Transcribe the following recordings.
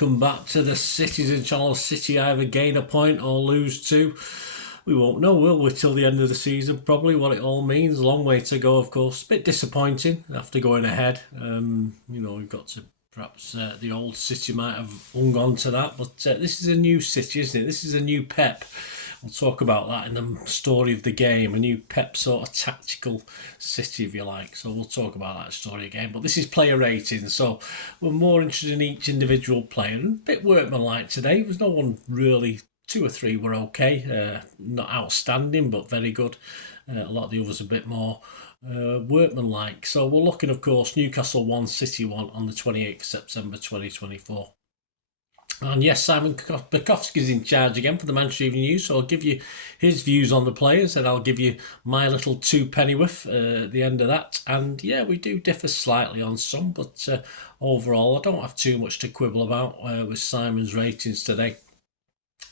welcome back to the Citizen Channel. City either gain a point or lose two. We won't know, will we, till the end of the season, probably, what it all means. A long way to go, of course. A bit disappointing after going ahead. We've got to, perhaps the old City might have hung on to that, but this is a new City, isn't it? This is a new Pep. We'll talk about that in the story of the game, a new Pep sort of tactical City, if you like. So we'll talk about that story again. But this is player rating, so we're more interested in each individual player. And a bit workmanlike today. There's no one really. 2 or 3 were okay, not outstanding, but very good. A lot of the others a bit more workmanlike. So we're looking, of course, Newcastle 1, City 1 on the 28th of September 2024. And yes, Simon Bajkowski is in charge again for the Manchester Evening News, so I'll give you his views on the players and I'll give you my little 2 pennyworth at the end of that. And yeah, we do differ slightly on some, but overall I don't have too much to quibble about with Simon's ratings today.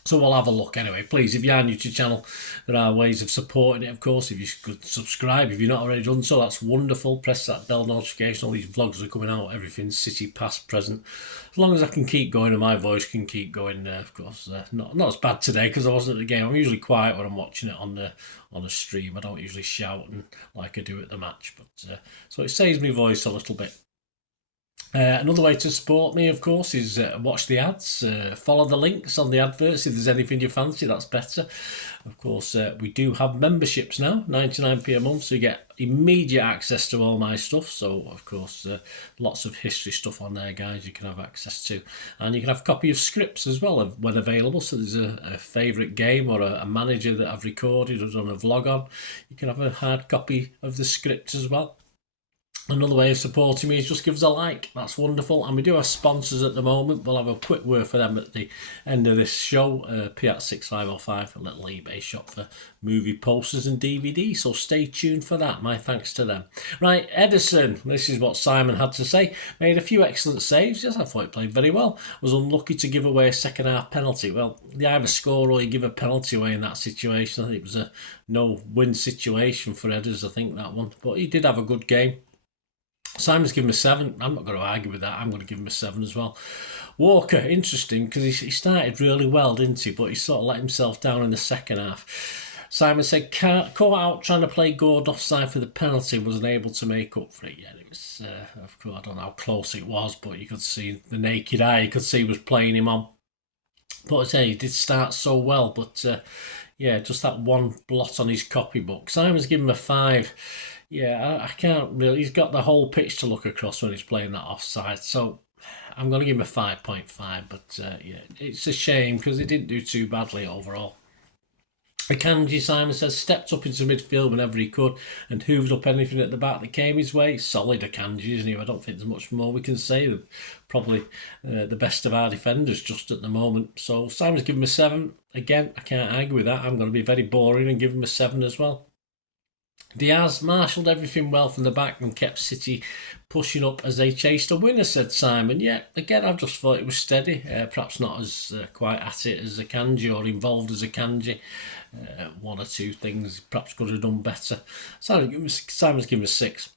So we'll have a look anyway. Please, if you are new to the channel, there are ways of supporting it, of course. If you could subscribe, if you're not already done so, that's wonderful. Press that bell notification. All these vlogs are coming out, everything City, past, present. As long as I can keep going and my voice can keep going, of course. Not as bad today because I wasn't at the game. I'm usually quiet when I'm watching it on a stream. I don't usually shout like I do at the match. But so it saves me voice a little bit. Another way to support me, of course, is watch the ads, follow the links on the adverts. If there's anything you fancy, that's better. Of course, we do have memberships now, 99p a month, so you get immediate access to all my stuff. So, of course, lots of history stuff on there, guys, you can have access to. And you can have a copy of scripts as well when available. So there's a favourite game or a manager that I've recorded or done a vlog on. You can have a hard copy of the script as well. Another way of supporting me is just give us a like. That's wonderful. And we do have sponsors at the moment. We'll have a quick word for them at the end of this show. Piat 6505, a little eBay shop for movie posters and DVDs. So stay tuned for that. My thanks to them. Right, Edison. This is what Simon had to say. Made a few excellent saves. Yes, I thought he played very well. Was unlucky to give away a second half penalty. Well, you either score or you give a penalty away in that situation. I think it was a no-win situation for Edders, I think, that one. But he did have a good game. Simon's given him a 7. I'm not going to argue with that. I'm going to give him a 7 as well. Walker, interesting, because he started really well, didn't he? But he sort of let himself down in the second half. Simon said, caught out trying to play Gord offside for the penalty, wasn't able to make up for it. Yeah, it was, of course, I don't know how close it was, but you could see the naked eye. You could see he was playing him on. But I say he did start so well, but yeah, just that one blot on his copybook. Simon's given him a 5. Yeah, I can't really. He's got the whole pitch to look across when he's playing that offside. So I'm going to give him a 5.5. But yeah, it's a shame because he didn't do too badly overall. Akanji, Simon says, stepped up into midfield whenever he could and hooved up anything at the back that came his way. Solid Akanji, isn't he? I don't think there's much more we can say. Probably the best of our defenders just at the moment. So Simon's given him a 7. Again, I can't argue with that. I'm going to be very boring and give him a 7 as well. Diaz marshalled everything well from the back and kept City pushing up as they chased a winner, said Simon. Yeah, again, I've just thought it was steady. Perhaps not as quite at it as Akanji or involved as Akanji. 1 or 2 things perhaps could have done better. Simon's given him a 6.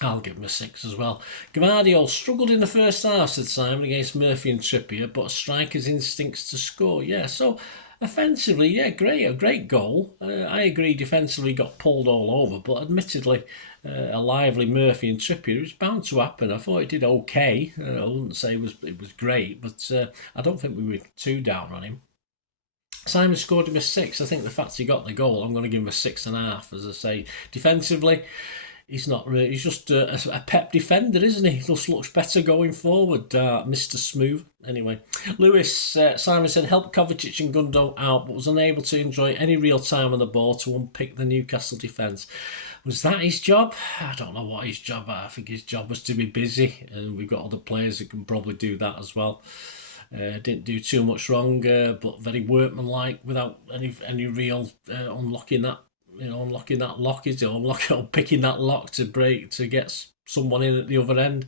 I'll give him a 6 as well. Gavardio struggled in the first half, said Simon, against Murphy and Trippier, but a striker's instincts to score. Yeah, so offensively, yeah, a great goal. I agree, defensively got pulled all over, but admittedly, a lively Murphy and Trippier, it was bound to happen. I thought he did okay. I wouldn't say it was great, but I don't think we were too down on him. Simon scored him a 6. I think the fact he got the goal, I'm going to give him a 6.5. As I say, defensively, he's not really. He's just a Pep defender, isn't he? He just looks better going forward. Mr. Smooth. Anyway, Lewis, Simon said, helped Kovacic and Gundo out, but was unable to enjoy any real time on the ball to unpick the Newcastle defence. Was that his job? I don't know what his job. I think his job was to be busy, and we've got other players who can probably do that as well. Didn't do too much wrong, but very workmanlike without any real unlocking that lock, is it? Picking that lock to get someone in at the other end.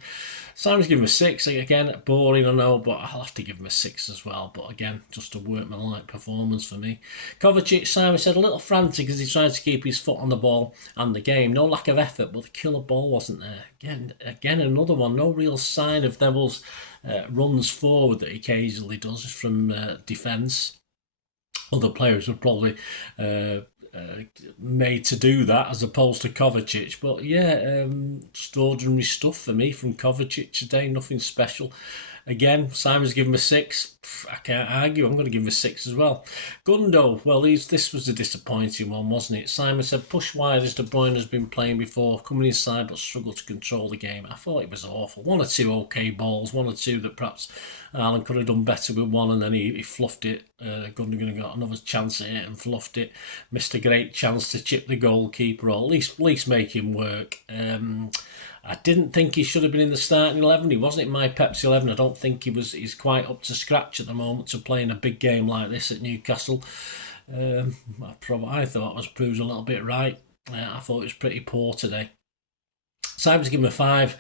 Simon's giving him a 6. Again, boring, I know, but I'll have to give him a 6 as well. But again, just a workmanlike performance for me. Kovacic, Simon said, a little frantic as he tried to keep his foot on the ball and the game. No lack of effort, but the killer ball wasn't there. Again, another one. No real sign of Neville's runs forward that he occasionally does from defence. Other players were probably made to do that as opposed to Kovacic. But yeah, just ordinary stuff for me from Kovacic today. Nothing special. Again, Simon's given him a 6. I can't argue. I'm going to give him a 6 as well. Gundo, well, this was a disappointing one, wasn't it? Simon said, push wide as De Bruyne has been playing before, coming inside but struggled to control the game. I thought it was awful. 1 or 2 okay balls, 1 or 2 that perhaps Alan could have done better with one, and then he fluffed it. Gundogan got another chance at it and fluffed it. Missed a great chance to chip the goalkeeper, or at least make him work. I didn't think he should have been in the starting 11. He wasn't in my Pepsi 11. I don't think he's quite up to scratch at the moment to play in a big game like this at Newcastle. I thought I was proved a little bit right. I thought it was pretty poor today. Simon's given him a 5.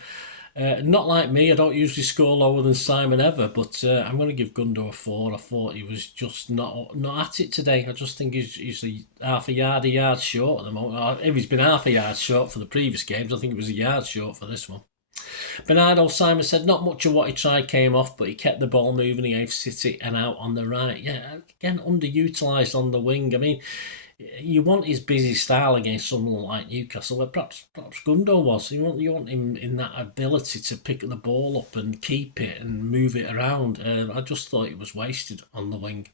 Not like me, I don't usually score lower than Simon ever, but I'm going to give Gundo a 4. I thought he was just not at it today. I just think he's half a yard short at the moment. If he's been half a yard short for the previous games, I think it was a yard short for this one. Bernardo, Simon said, not much of what he tried came off, but he kept the ball moving. He gave City and out on the right. Yeah, again, underutilised on the wing. I mean, you want his busy style against someone like Newcastle, where perhaps Gundo was. You want him in that ability to pick the ball up and keep it and move it around. I just thought it was wasted on the wing.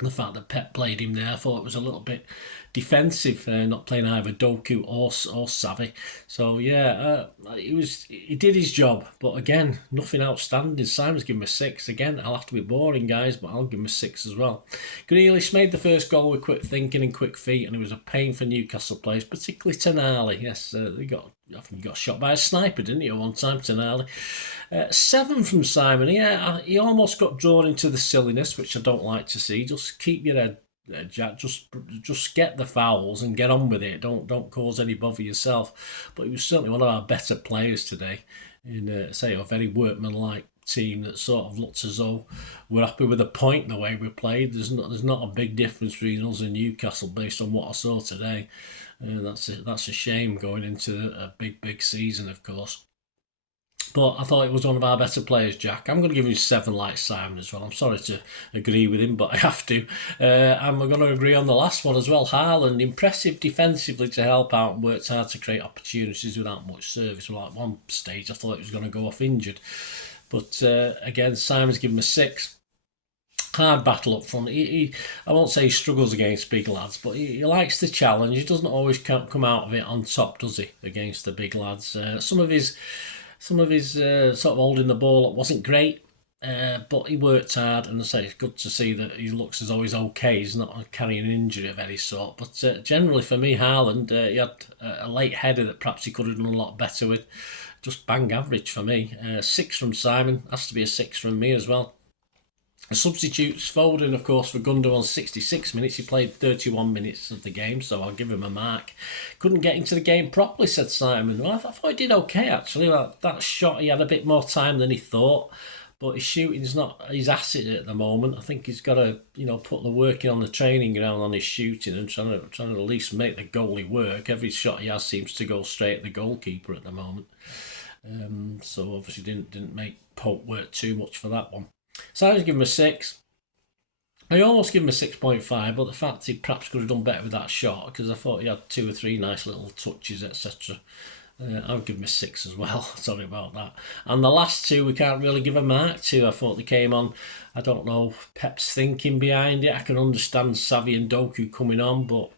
The fact that Pep played him there, I thought it was a little bit defensive, not playing either Doku or Savvy. So yeah, he did his job, but again, nothing outstanding. Simon's given him a 6. Again, I'll have to be boring, guys, but I'll give him a 6 as well. Grealish made the first goal with quick thinking and quick feet, and it was a pain for Newcastle players, particularly Tonali. Yes, I think he got shot by a sniper, didn't he, at one time, Tonali? 7 from Simon. Yeah, he almost got drawn into the silliness, which I don't like to see. Just keep your head, Jack. Just get the fouls and get on with it. Don't cause any bother yourself. But he was certainly one of our better players today. In a very workmanlike team that sort of looks as though we're happy with the point the way we played. There's not a big difference between us and Newcastle based on what I saw today. That's a shame going into a big season, of course. But I thought it was one of our better players, Jack. I'm going to give him 7 like Simon as well. I'm sorry to agree with him, but I have to. And we're going to agree on the last one as well. Haaland, impressive defensively to help out and worked hard to create opportunities without much service. Well, at one stage, I thought he was going to go off injured. But again, Simon's given him a 6. Hard battle up front. I won't say he struggles against big lads, but he likes the challenge. He doesn't always come out of it on top, does he, against the big lads? Some of his sort of holding the ball up wasn't great, but he worked hard, and I say it's good to see that he looks as though he's okay. He's not carrying an injury of any sort. But generally for me, Haaland, he had a late header that perhaps he could have done a lot better with. Just bang average for me. 6 from Simon, has to be a 6 from me as well. The substitutes, Foden, of course, for Gundo on 66 minutes. He played 31 minutes of the game, so I'll give him a mark. Couldn't get into the game properly, said Simon. Well, I thought he did okay, actually. That shot, he had a bit more time than he thought, but his shooting's not his asset at the moment. I think he's got to, put the work in on the training ground on his shooting and trying to at least make the goalie work. Every shot he has seems to go straight at the goalkeeper at the moment. So obviously didn't make Pope work too much for that one. So I was giving him a 6. I almost give him a 6.5, but the fact he perhaps could have done better with that shot, because I thought he had 2 or 3 nice little touches, etc. I would give him a 6 as well. Sorry about that. And the last 2 we can't really give a mark to. I thought they came on, I don't know, Pep's thinking behind it. I can understand Savvy and Doku coming on, but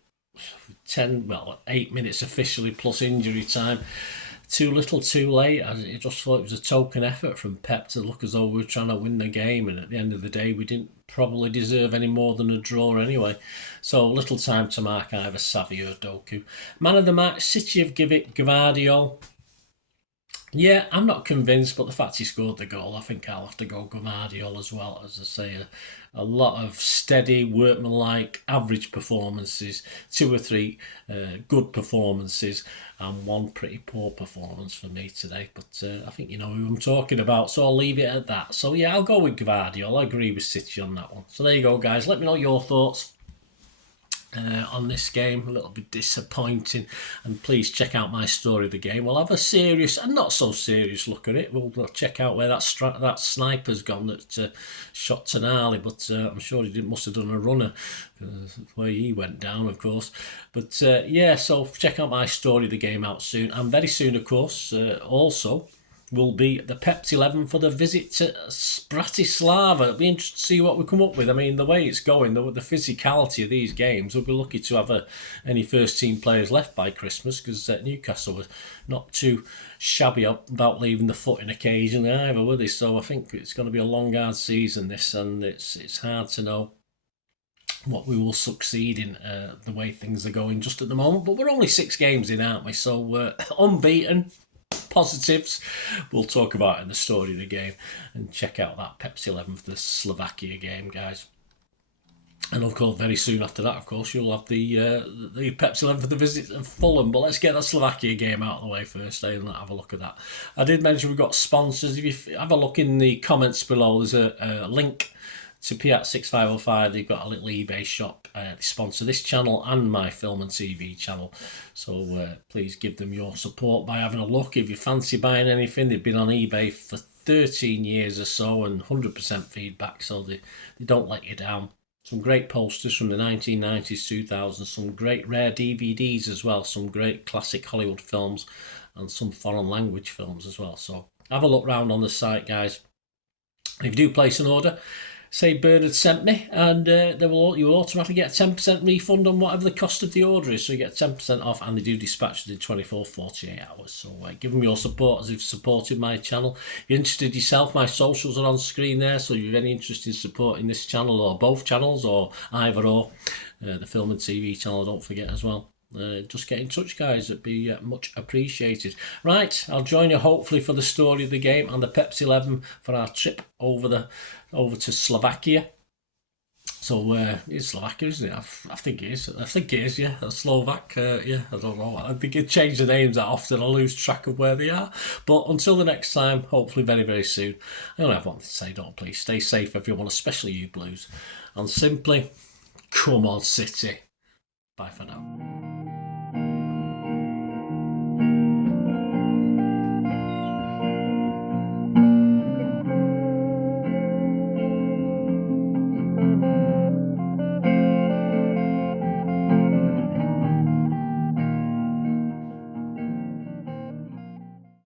8 minutes officially plus injury time. Too little, too late. I just thought it was a token effort from Pep to look as though we were trying to win the game, and at the end of the day, we didn't probably deserve any more than a draw anyway. So little time to mark either Savvy or Doku. Man of the match, City have give it Gvardiol. Yeah, I'm not convinced, but the fact he scored the goal, I think I'll have to go Gvardiol as well. As I say, a lot of steady, workmanlike, average performances, 2 or 3 good performances, and 1 pretty poor performance for me today. But I think you know who I'm talking about, so I'll leave it at that. So yeah, I'll go with Guardiola. I agree with City on that one. So there you go, guys. Let me know your thoughts on this game. A little bit disappointing, and please check out my story of the game. We'll have a serious and not so serious look at it. We'll check out where that sniper's gone that shot Tonali, but I'm sure he must have done a runner where he went down, of course. But yeah, so check out my story of the game out soon, and very soon, of course, also will be the Pepsi 11 for the visit to Bratislava. It'll be interesting to see what we come up with. I mean, the way it's going, the physicality of these games, we'll be lucky to have any first team players left by Christmas, because Newcastle was not too shabby about leaving the foot in occasionally either, were they? So I think it's going to be a long, hard season, this, and it's hard to know what we will succeed in the way things are going just at the moment. But we're only 6 games in, aren't we? So unbeaten. Positives we'll talk about in the story of the game, and check out that Pepsi 11 for the Slovakia game, guys. And of course, very soon after that, of course, you'll have the Pepsi 11 for the visit of Fulham. But let's get that Slovakia game out of the way first, and have a look at that. I did mention we've got sponsors. If you have a look in the comments below, there's a link to Piat 6505. They've got a little eBay shop. They sponsor this channel and my film and TV channel, so please give them your support by having a look. If you fancy buying anything, they've been on eBay for 13 years or so, and 100% feedback, so they don't let you down. Some great posters from the 1990s, 2000s, some great rare DVDs as well, some great classic Hollywood films, and some foreign language films as well. So have a look round on the site, guys. If you do place an order, say Bernard sent me, and you will automatically get a 10% refund on whatever the cost of the order is. So you get 10% off, and they do dispatch within 24-48 hours. So give them your support as you've supported my channel. If you're interested yourself, my socials are on screen there. So if you have any interest in supporting this channel, or both channels, or either or, the film and TV channel, don't forget as well. Just get in touch, guys. It'd be much appreciated. Right, I'll join you hopefully for the story of the game and the Pepsi 11 for our trip over to Slovakia. So it's Slovakia, isn't it? I think it is. I think it is. Yeah, a Slovak. Yeah, I don't know. I think it changed the names that often. I lose track of where they are. But until the next time, hopefully very, very soon. I only have one to say. Don't please stay safe, everyone, especially you Blues, and simply come on, City. Bye for now.